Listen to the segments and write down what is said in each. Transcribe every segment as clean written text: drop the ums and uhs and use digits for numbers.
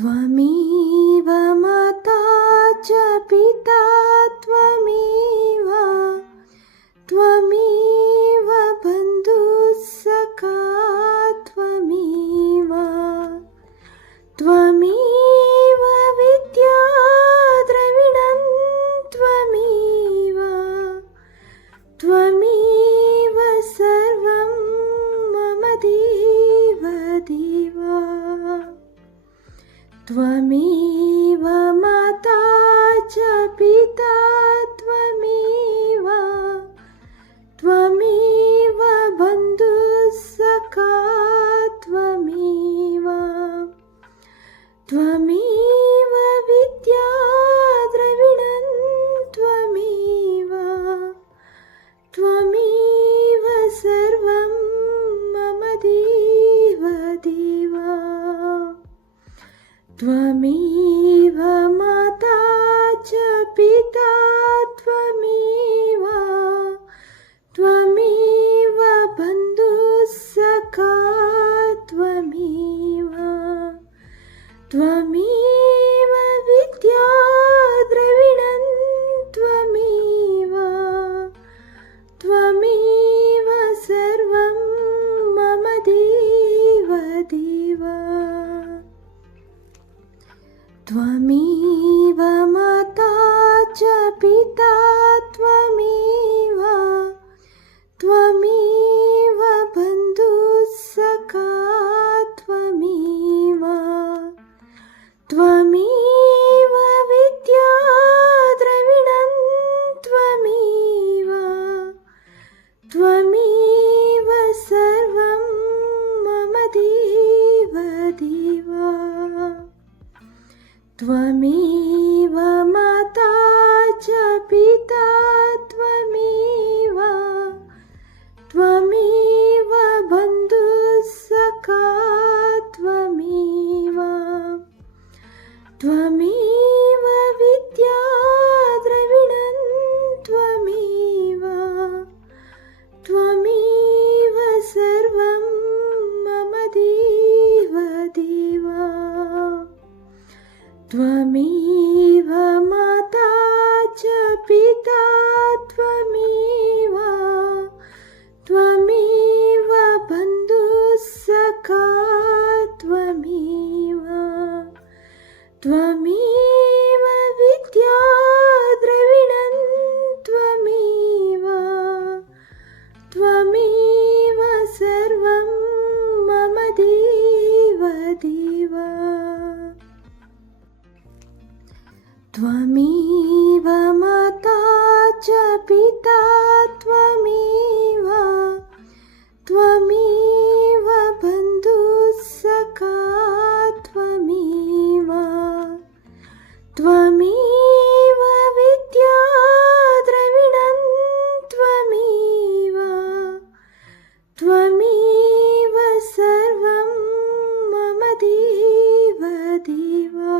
त्वमेव माता च पिता त्वमेव त्वमेव बन्धुः सखा त्वमेव त्वमेव विद्या द्रविणं त्वमेव त्वमेव सर्वं मम देव देवा त्वमेव माता च पिता त्वमेव त्वमेव बन्धुः सखा त्वमेव त्वमेव विद्या द्रविणं त्वमेव त्वमेव सर्वं मम देव देवा त्वमेव माता च पिता त्वमेव त्वमेव बन्धुः सखा त्वमेव त्वमेव विद्या द्रविणं त्वमेव त्वमेव सर्वं मम देव देवा त्वमेव माता च पिता त्वमेव त्वमेव बन्धुः सखा त्वमेव त्वमेव विद्या द्रविणं त्वमेव त्वमेव सर्वं मम देव देवा त्वमेव माता च पिता त्वमेव त्वमेव बन्धुः सखा त्वमेव त्वमेव विद्या द्रविणं त्वमेव त्वमेव सर्वं मम देव देवा त्वमेव माता च पिता त्वमेव त्वमेव बन्धुः सखा त्वमेव त्वमेव विद्या द्रविणं त्वमेव त्वमेव सर्वं मम देव देवा त्वमेव माता च पिता त्वमेव त्वमेव बन्धुः सखा त्वमेव त्वमेव विद्या द्रविणं त्वमेव त्वमेव सर्वं मम देव देवा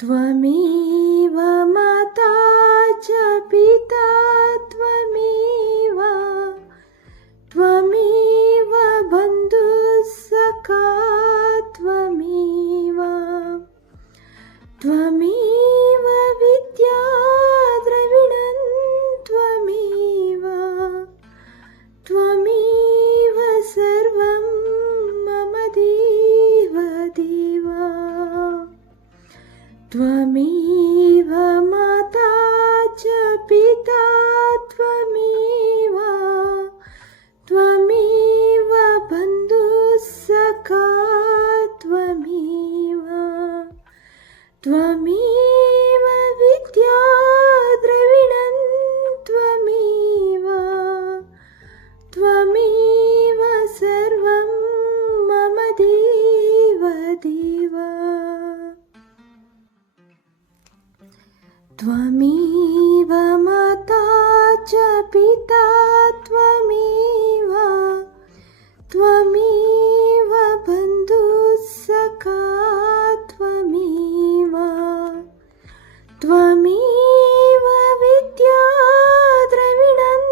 त्वमेव माता च पिता त्वमेव त्वमेव बन्धुः सखा त्वमेव त्वमेव विद्या द्रविणं त्वमेव त्वमेव सर्वं मम देव देवा त्वमेव माता च पिता त्वमेव त्वमेव बन्धुः सखा त्वमेव त्वमेव विद्या द्रविणं त्वमेव त्वमेव सर्वं मम देव देवा त्वमेव माता च पिता त्वमेव त्वमेव बन्धुः सखा त्वमेव त्वमेव विद्या द्रविणं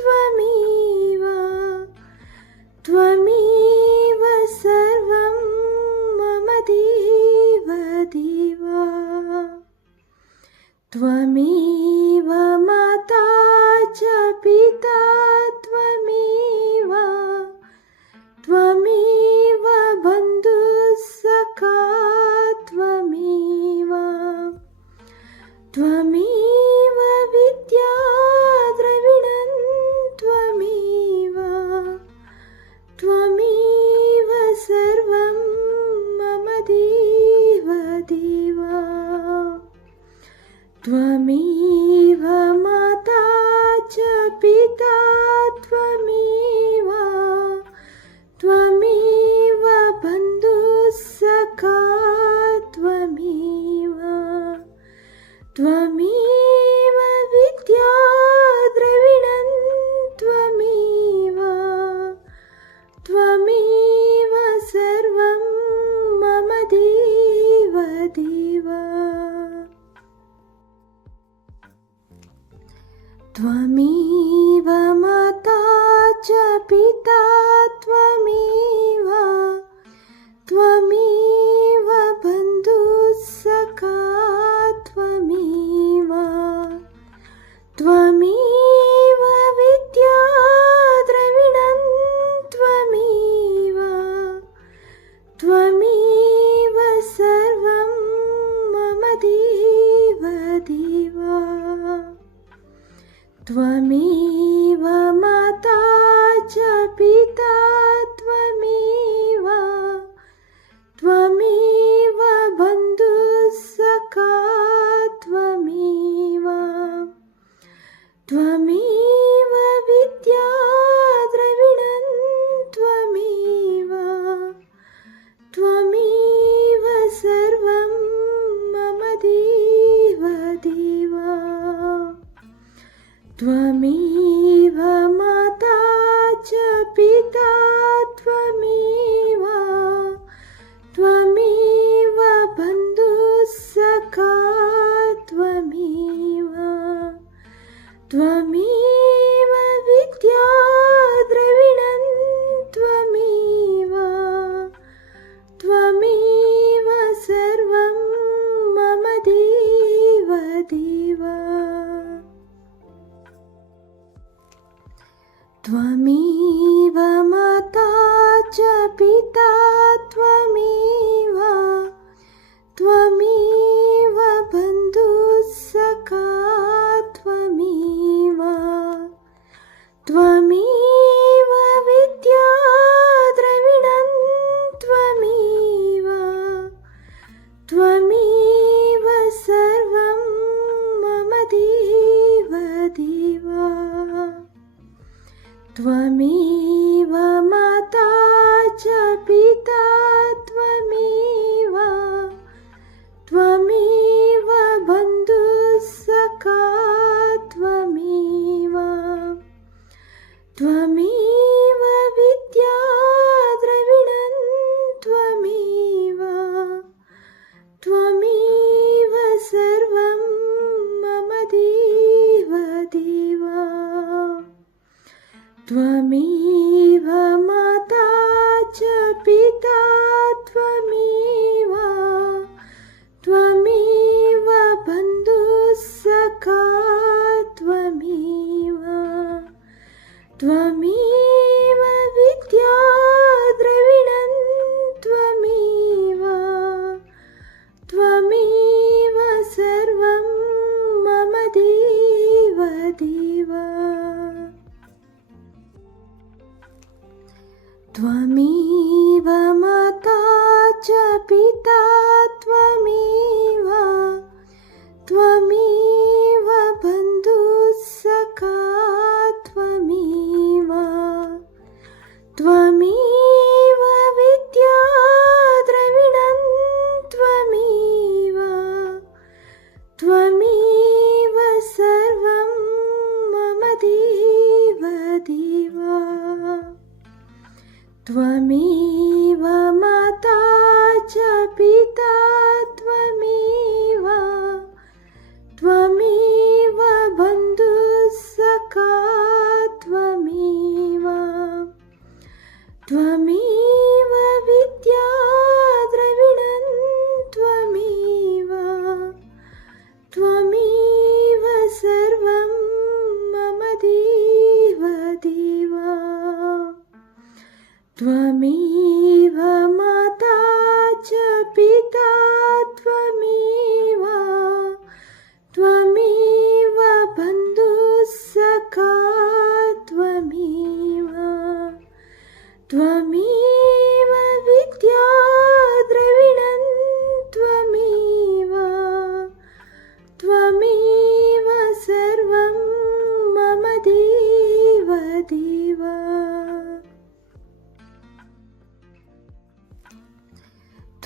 त्वमेव त्वमेव सर्वं मम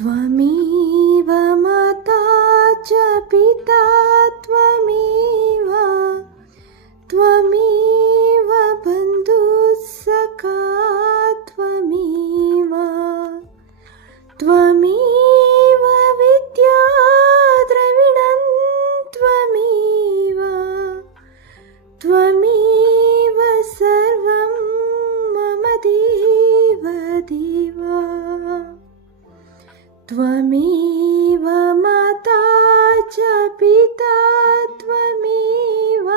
त्वमेव माता च पिता त्वमेव त्वमेव बन्धुः सखा त्वमेव त्वमेव विद्या द्रविणं त्वमेव त्वमेव सर्वं मम देव देव त्वमेव माता च पिता त्वमेव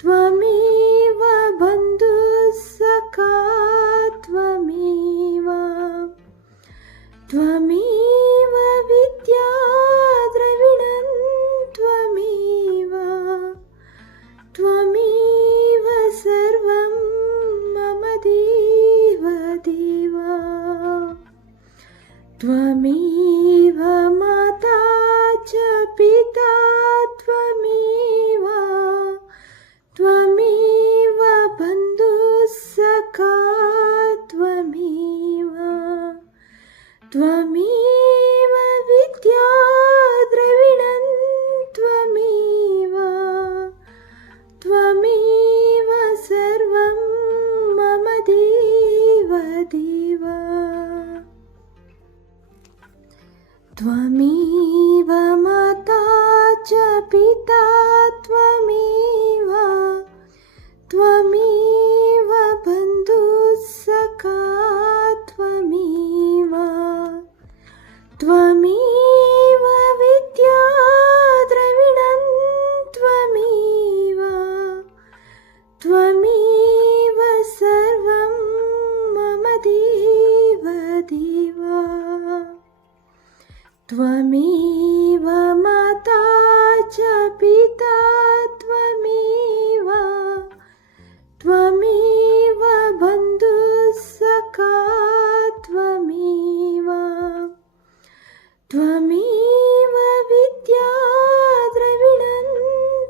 त्वमेव बन्धुः सखा त्वमेव त्वमेव विद्या द्रविणं त्वमेव त्वमेव सर्वं मम देव देव त्वमेव माता च पिता त्वमेव त्वमेव बन्धुः सखा त्वमेव त्वमेव विद्या द्रविणं त्वमेव त्वमेव सर्वं मम देव देव त्वमेव माता च पिता त्वमेव त्वमेव बन्धुः सखा त्वमेव त्वमेव विद्या द्रविणं त्वमेव त्वमेव सर्वं मम देव देव त्वमेव माता च पिता त्वमेव त्वमेव बन्धुः सखा त्वमेव त्वमेव विद्या द्रविणं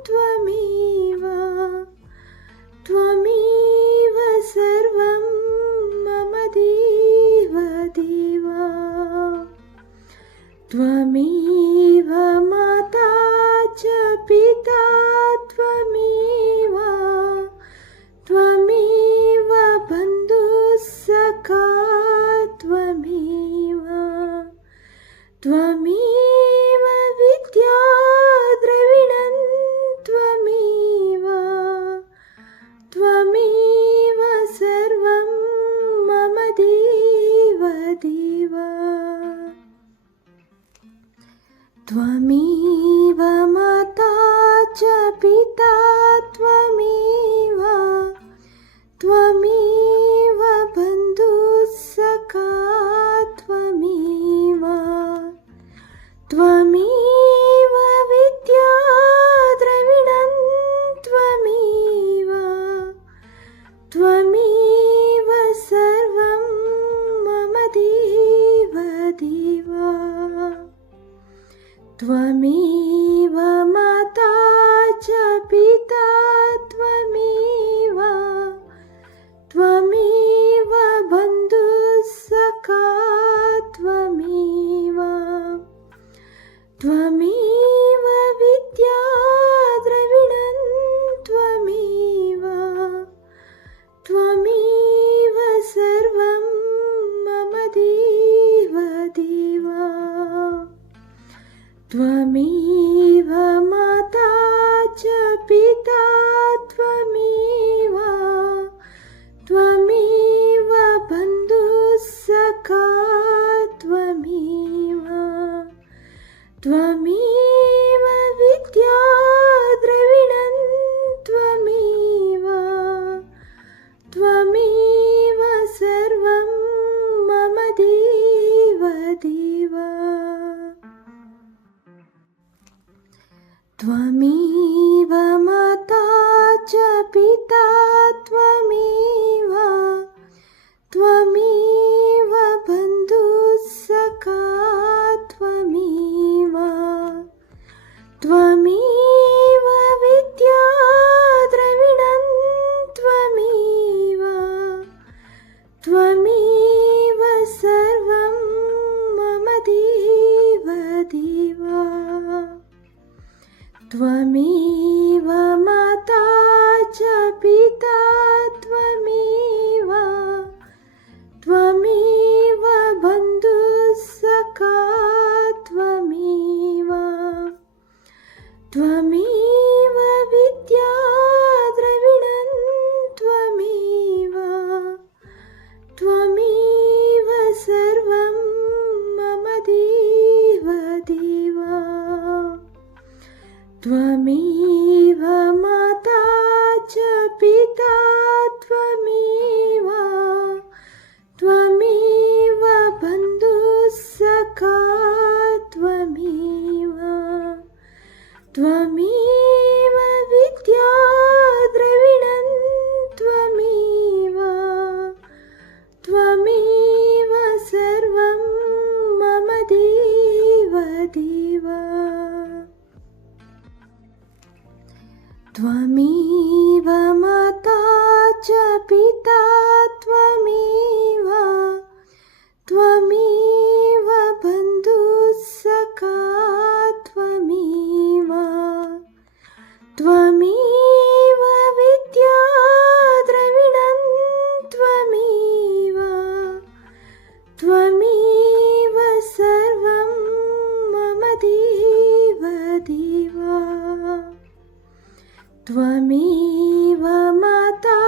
त्वमेव त्वमेव सर्वं मम देव देव त्वमेव माता च पिता त्वमेव त्वमेव बन्धुः सखा त्वमेव त्वमेव विद्या द्रविणं त्वमेव त्वमेव सर्वं मम देव देव त्वमेव माता च पिता त्वमेव त्वमेव बन्धुः सखा त्वमेव त्वमेव विद्या द्रविणं त्वमेव त्वमेव सर्वं मम देव देव त्वमेव माता च पिता त्वमेव त्वमेव बन्धुः सखा त्वमेव त्वमेव विद्या द्रविणं त्वमेव त्वमेव सर्वं मम देव देव त्वमेव माता च पिता त्वमेव त्वमेव बन्धुः सखा त्वमेव त्वमेव विद्या द्रविणं त्वमेव त्वमेव सर्वं मम देव देव त्वमेव माता च पिता त्वमेव त्वमेव बन्धुः सखा त्वमेव त्वमेव विद्या द्रविणं त्वमेव त्वमेव सर्वं त्वमेव माता च पिता त्वमेव त्वमेव बन्धुः सखा त्वमेव त्वमेव विद्या द्रविणं त्वमेव त्वमेव सर्वं मम देव देव त्वमेव माता च पिता त्वमेव त्वमेव बन्धुः सखा त्वमेव त्वमेव विद्या द्रविणं त्वमेव त्वमेव सर्वं मम देव देव त्वमेव माता च पिता त्वमेव त्वमेव बन्धुः सखा त्वमेव त्वमेव विद्या द्रविणं त्वमेव त्वमेव सर्वं मम देव देव त्वमेव माता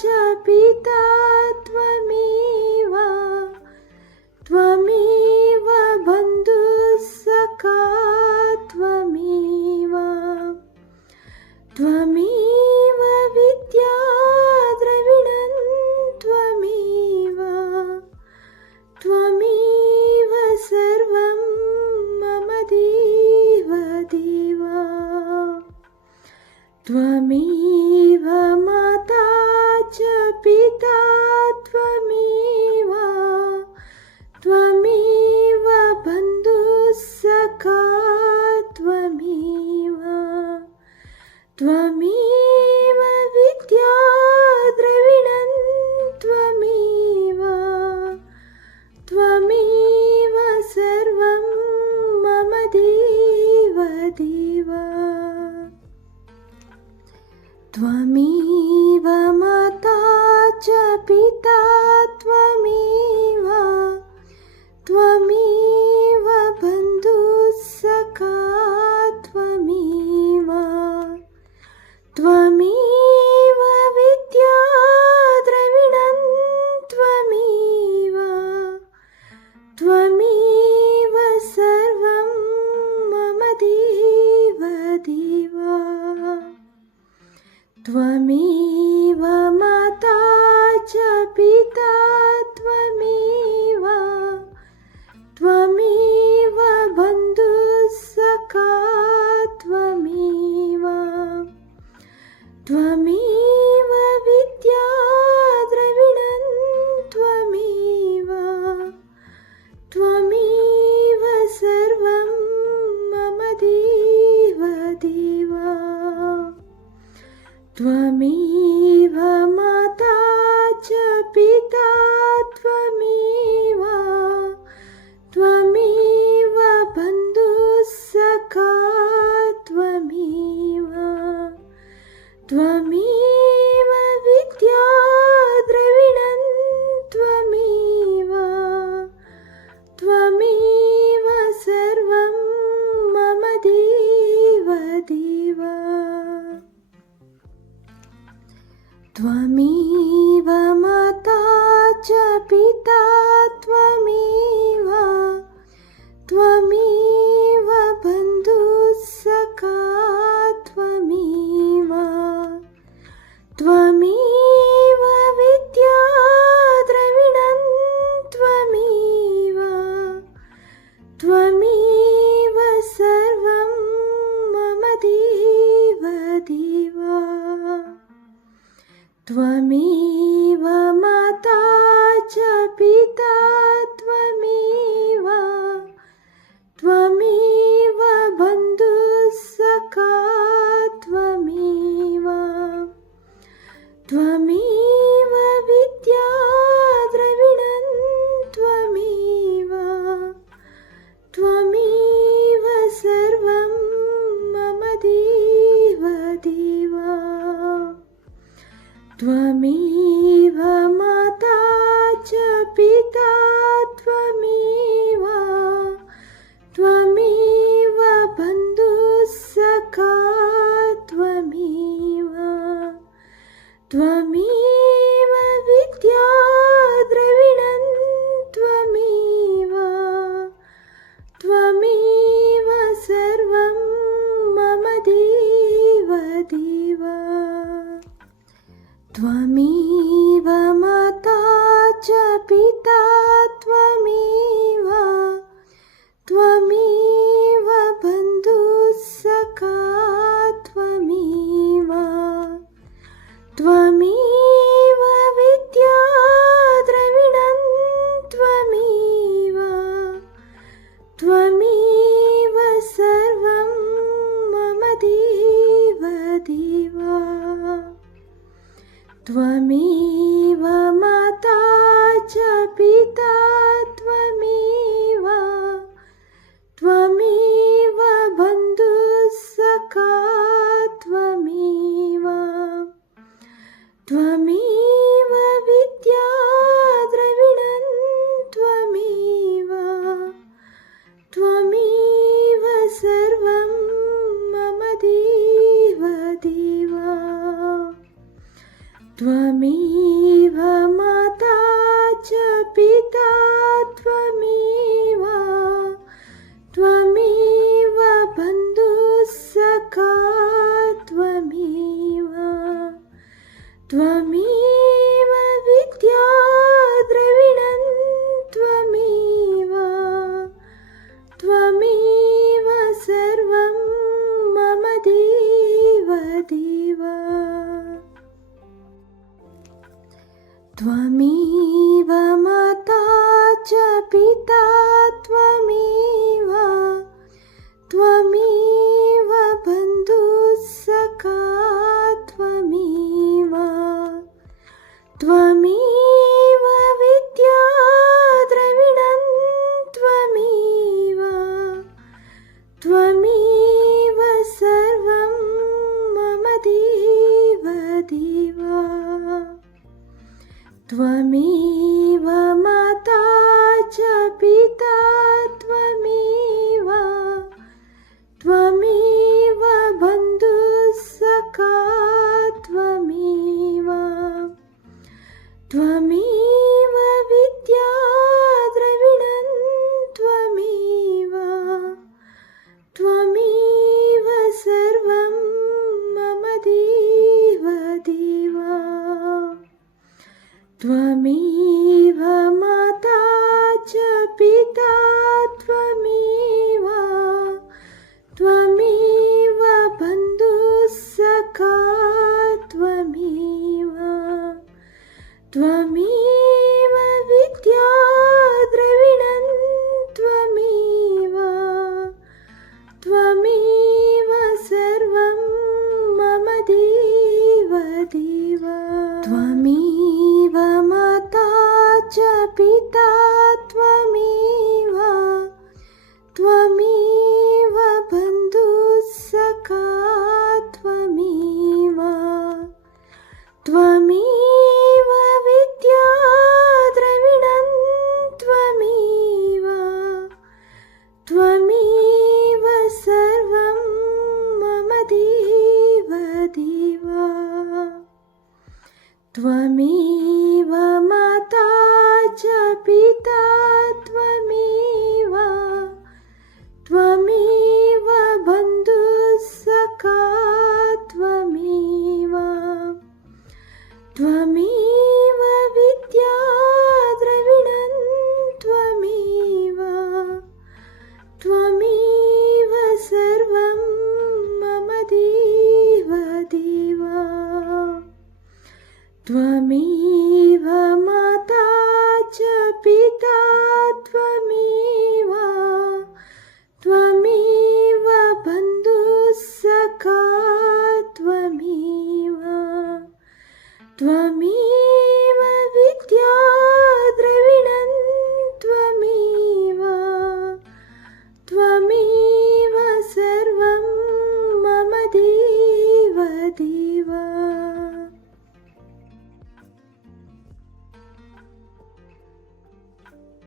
च पिता त्वमेव त्वमेव बन्धुः सखा त्वमेव त्वमेव विद्या द्रविणं त्वमेव त्वमेव सर्वं मम देव देव त्वमेव माता